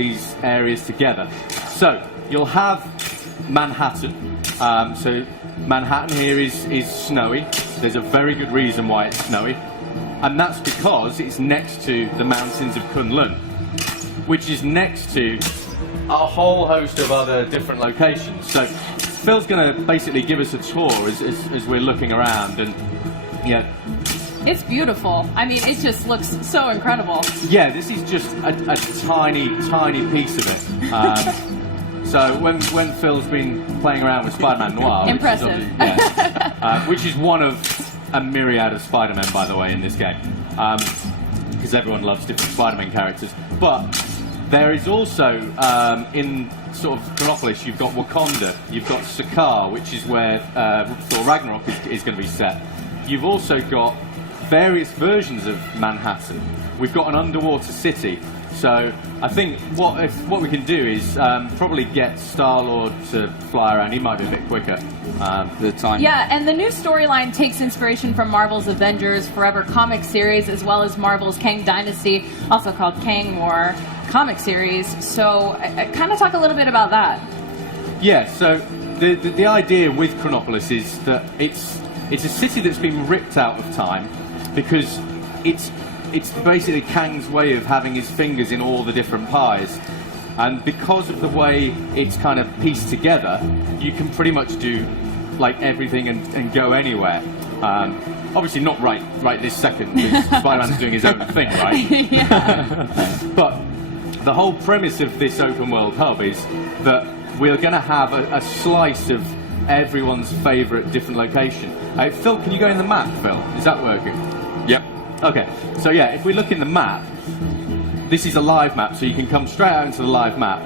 these areas together. So you'll have Manhattan. So Manhattan here is snowy. There's a very good reason why it's snowy, and that's because it's next to the mountains of Kunlun, which is next to a whole host of other different locations. So Phil's going to basically give us a tour as we're looking around, and yeah. It's beautiful. I mean, it just looks so incredible. Yeah, this is just a tiny, tiny piece of it. So when Phil's been playing around with Spider-Man Noir, impressive, which is one of a myriad of Spider-Men, by the way, in this game, because everyone loves different Spider-Man characters. But there is also, in sort of Chronopolis, you've got Wakanda, you've got Sakaar, which is where Thor Ragnarok is going to be set. You've also got various versions of Manhattan. We've got an underwater city. So I think what we can do is probably get Star-Lord to fly around. He might be a bit quicker the time. Yeah, and the new storyline takes inspiration from Marvel's Avengers Forever comic series, as well as Marvel's Kang Dynasty, also called Kang War comic series. So kind of talk a little bit about that. Yeah, so the idea with Chronopolis is that it's a city that's been ripped out of time because it's basically Kang's way of having his fingers in all the different pies. And because of the way it's kind of pieced together, you can pretty much do like everything and go anywhere. Obviously not right this second, because Spider-Man's doing his own thing, right? But the whole premise of this open world hub is that we're going to have a slice of everyone's favourite different location. Phil, can you go in the map, Phil? Is that working? Yep. Okay, so yeah, if we look in the map, this is a live map, so you can come straight out into the live map.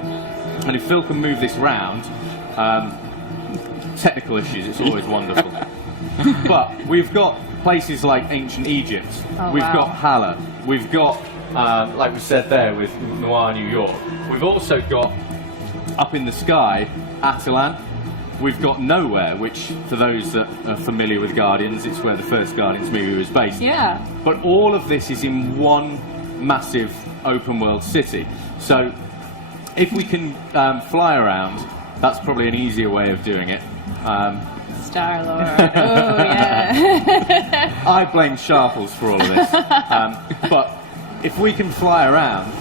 And if Phil can move this round, technical issues, it's always wonderful. But we've got places like ancient Egypt, we've got Hala, we've got, like we said there, with Noir New York. We've also got, up in the sky, Atalan. We've got Nowhere, which, for those that are familiar with Guardians, it's where the first Guardians movie was based. Yeah. But all of this is in one massive open-world city. So, if we can fly around, that's probably an easier way of doing it. Star-Lord. Oh, yeah. I blame Sharples for all of this. But if we can fly around,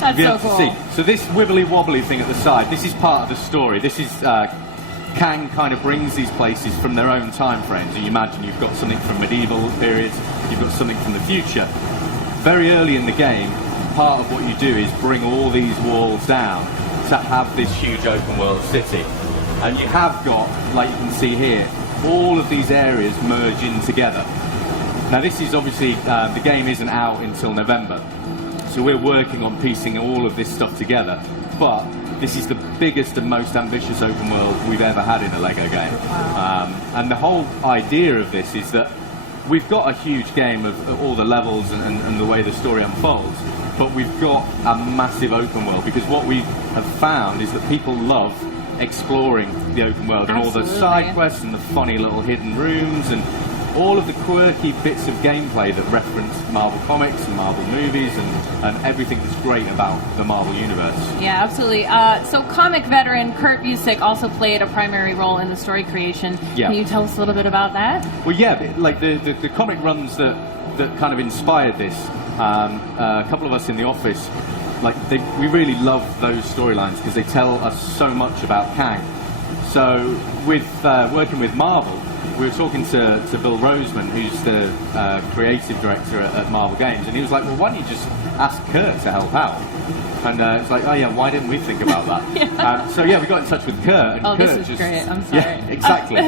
that's so cool. See. So this wibbly-wobbly thing at the side, this is part of the story. This is... Kang kind of brings these places from their own time frames. So you imagine you've got something from medieval periods, you've got something from the future. Very early in the game, part of what you do is bring all these walls down to have this huge open world city. And you have got, like you can see here, all of these areas merge in together. Now this is obviously, the game isn't out until November, so we're working on piecing all of this stuff together. But this is the biggest and most ambitious open world we've ever had in a LEGO game. And the whole idea of this is that we've got a huge game of all the levels and the way the story unfolds, but we've got a massive open world, because what we have found is that people love exploring the open world and all the side quests and the funny little hidden rooms and all of the quirky bits of gameplay that reference Marvel comics and Marvel movies and everything that's great about the Marvel universe. Yeah, absolutely. So comic veteran Kurt Busiek also played a primary role in the story creation. Yeah. Can you tell us a little bit about that? Well, yeah, like the comic runs that kind of inspired this, a couple of us in the office, we really love those storylines because they tell us so much about Kang. So with working with Marvel, we were talking to Bill Roseman, who's the creative director at Marvel Games, and he was like, well, why don't you just ask Kurt to help out? And it's like, oh yeah, why didn't we think about that? So yeah, we got in touch with Kurt. And Kurt this is great, I'm sorry. Yeah, exactly.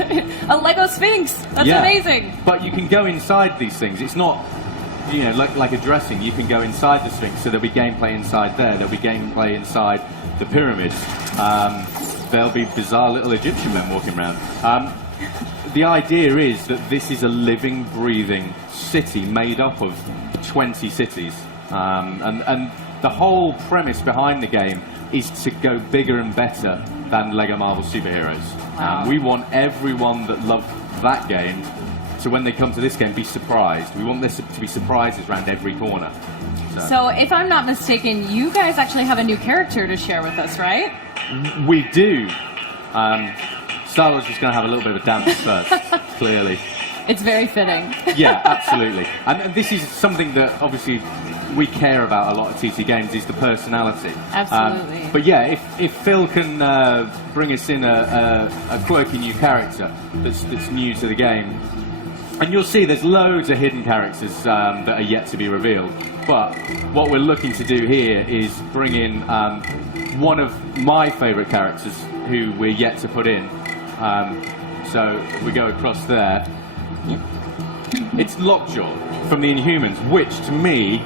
A Lego Sphinx, that's amazing. But you can go inside these things. It's not, like a dressing. You can go inside the Sphinx, so there'll be gameplay inside there. There'll be gameplay inside the pyramids. There'll be bizarre little Egyptian men walking around. The idea is that this is a living, breathing city made up of 20 cities. And the whole premise behind the game is to go bigger and better than LEGO Marvel Superheroes. Wow. We want everyone that loved that game to when they come to this game, be surprised. We want there to be surprises around every corner. So if I'm not mistaken, you guys actually have a new character to share with us, right? We do. Star Wars is going to have a little bit of a dance first, clearly. It's very fitting. Yeah, absolutely. And this is something that obviously we care about a lot at TT Games, is the personality. Absolutely. But yeah, if Phil can bring us in a quirky new character that's new to the game, and you'll see there's loads of hidden characters that are yet to be revealed. But what we're looking to do here is bring in one of my favourite characters who we're yet to put in. So we go across there. It's Lockjaw from the Inhumans, which to me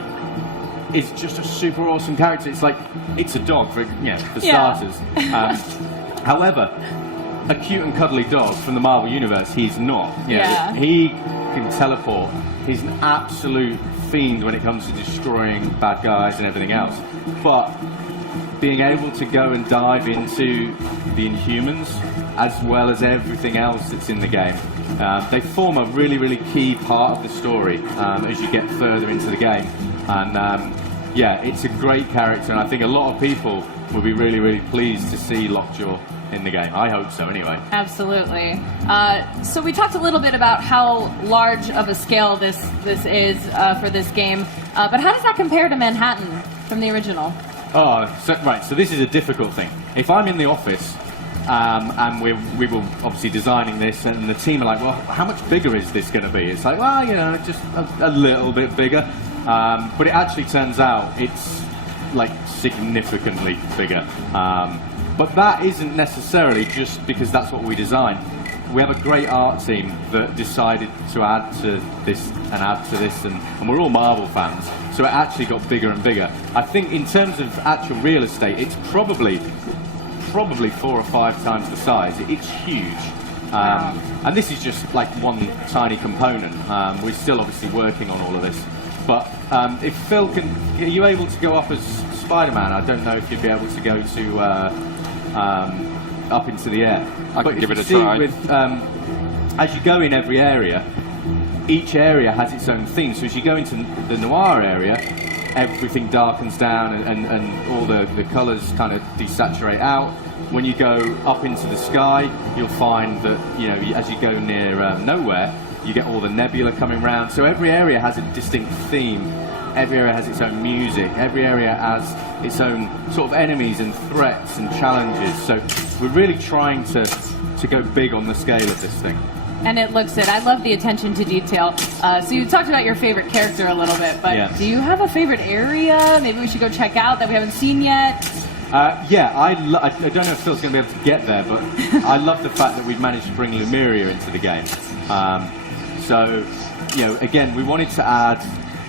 is just a super awesome character. It's like, it's a dog for starters. However, a cute and cuddly dog from the Marvel Universe, he's not. He can teleport. He's an absolute fiend when it comes to destroying bad guys and everything else. But being able to go and dive into the Inhumans, as well as everything else that's in the game, they form a really, really key part of the story as you get further into the game. And yeah, it's a great character, and I think a lot of people will be really, really pleased to see Lockjaw in the game. I hope so, anyway. Absolutely. So we talked a little bit about how large of a scale this is for this game, but how does that compare to Manhattan from the original? So this is a difficult thing. If I'm in the office and we were obviously designing this, and the team are like, well, how much bigger is this going to be? It's like, well, just a little bit bigger. But it actually turns out it's like significantly bigger. But that isn't necessarily just because that's what we designed. We have a great art team that decided to add to this and add to this, and we're all Marvel fans, so it actually got bigger and bigger. I think in terms of actual real estate, it's probably 4 or 5 times the size. It's huge. Wow. And this is just like one tiny component. We're still obviously working on all of this. But if Phil are you able to go up as Spider-Man? I don't know if you'd be able to go to up into the air. I can give it a try. As you go in every area, each area has its own theme. So as you go into the noir area, everything darkens down and all the colours kind of desaturate out. When you go up into the sky, you'll find that, as you go near nowhere, you get all the nebula coming round. So every area has a distinct theme. Every area has its own music. Every area has its own sort of enemies and threats and challenges. So we're really trying to go big on the scale of this thing. And it looks it. I love the attention to detail. So you talked about your favorite character a little bit, but do you have a favorite area maybe we should go check out that we haven't seen yet? I don't know if Phil's going to be able to get there, but I love the fact that we've managed to bring Lumeria into the game. So, again, we wanted to add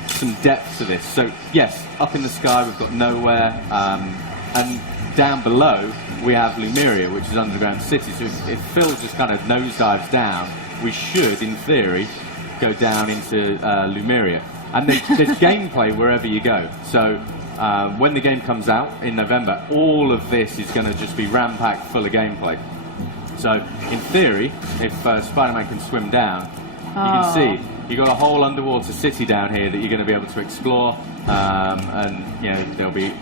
some depth to this. So, yes, up in the sky we've got nowhere, and down below we have Lumeria, which is underground city. So if Phil just kind of nosedives down, we should, in theory, go down into Lumeria. And there's gameplay wherever you go. So when the game comes out in November, all of this is going to just be ram-packed full of gameplay. So in theory, if Spider-Man can swim down, you can see you've got a whole underwater city down here that you're going to be able to explore, and there'll be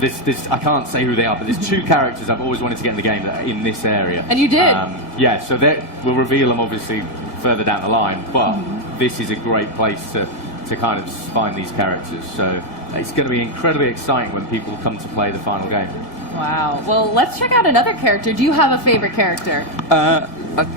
this I can't say who they are, but there's 2 characters I've always wanted to get in the game that are in this area. And you did? So we'll reveal them obviously further down the line, but this is a great place to kind of find these characters. So it's going to be incredibly exciting when people come to play the final game. Wow. Well, let's check out another character. Do you have a favorite character?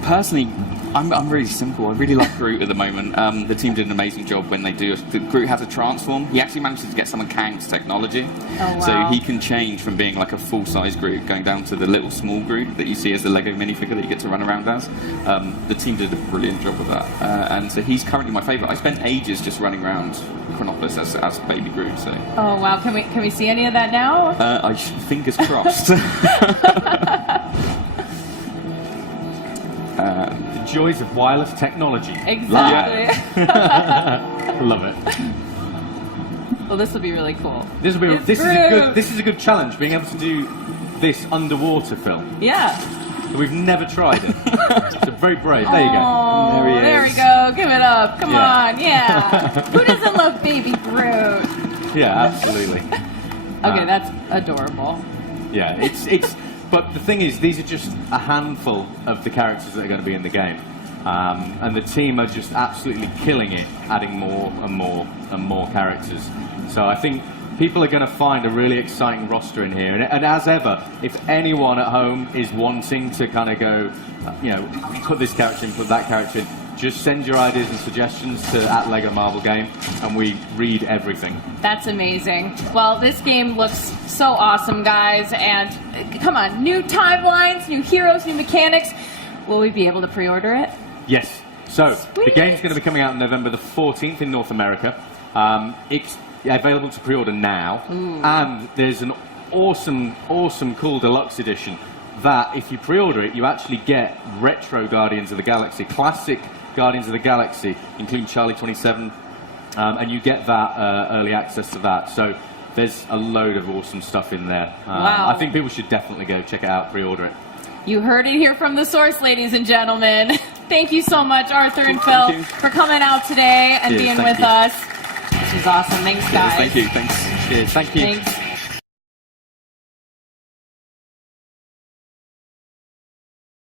Personally, I'm really simple. I really like Groot at the moment. The team did an amazing job when they do. Groot has a transform. He actually managed to get some of Kang's technology. Oh, wow. So he can change from being like a full-size Groot, going down to the little small Groot that you see as the Lego minifigure that you get to run around as. The team did a brilliant job with that. And so he's currently my favourite. I spent ages just running around Chronopolis as baby Groot. So. Oh, wow. Can we see any of that now? Fingers crossed. The joys of wireless technology. Exactly. Love it. Well, this will be really cool. This is a good challenge, being able to do this underwater film. Yeah. We've never tried it. So very brave. There you go. Oh, There he there we is. go. Give it up. Come Yeah. on. Yeah. Who doesn't love Baby Groot? Yeah, absolutely. Okay, that's adorable. Yeah, it's. But the thing is, these are just a handful of the characters that are going to be in the game, and the team are just absolutely killing it, adding more and more and more characters. So I think people are going to find a really exciting roster in here. And as ever, if anyone at home is wanting to kind of go, put this character in, put that character in, just send your ideas and suggestions to @Lego Marvel Game, and we read everything. That's amazing. Well, this game looks so awesome, guys. And come on, new timelines, new heroes, new mechanics. Will we be able to pre-order it? Yes. So the Sweet. game's going to be coming out on November the 14th in North America. It's available to pre-order now, and there's an awesome, cool deluxe edition that if you pre-order it, you actually get retro Guardians of the Galaxy, classic Guardians of the Galaxy, including Charlie 27, and you get that early access to that. So there's a load of awesome stuff in there. Wow. I think people should definitely go check it out, pre-order it. You heard it here from the source, ladies and gentlemen. Thank you so much, Arthur and Phil, you. for coming out today and Cheers, being thank with you. us. This was awesome. Thanks, guys. Thank you. Thanks. Cheers. Thank you. Thanks.